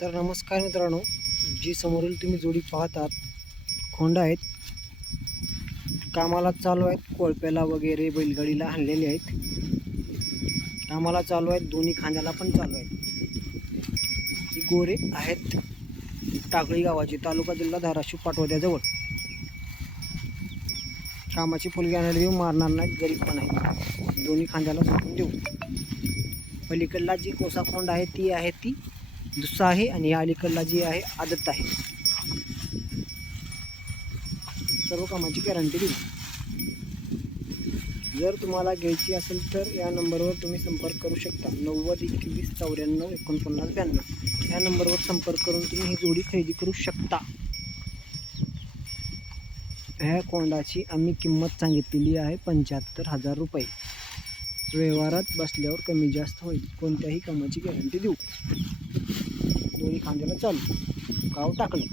तर नमस्कार मित्रांनो, जी समोरील तुम्ही जोडी पाहतात खोंड आहेत, कामाला चालू आहेत. कोळप्याला वगैरे बैलगाडीला आणलेले आहेत. कामाला चालू आहेत, दोन्ही खांद्याला पण चालू आहेत. ही गोरे आहेत टाकळी गावाची, तालुका जिल्हा धाराशिव पाटोद्याजवळ. कामाची फुलगी आणायला देऊ, मारणार नाहीत, गरीब पण आहे. दोन्ही खांद्याला सोडून देऊ. पलीकडला जी कोसा खोंड आहे ती दुसरा आहे आणि या अलीकडला जी आहे आदत आहे. सर्व कामाची गॅरंटी देऊ. जर तुम्हाला घ्यायची असेल तर या नंबरवर तुम्ही संपर्क करू शकता. 90 21 94 49 92 या नंबरवर संपर्क करून तुम्ही ही जोडी खरेदी करू शकता. ह्या कोंडाची आम्ही किंमत सांगितलेली आहे 75,000 रुपये. व्यवहारात बसल्यावर कमी जास्त होईल. कोणत्याही कामाची गॅरंटी देऊ. दोन्ही खांद्याला चालू, गाव टाकलं.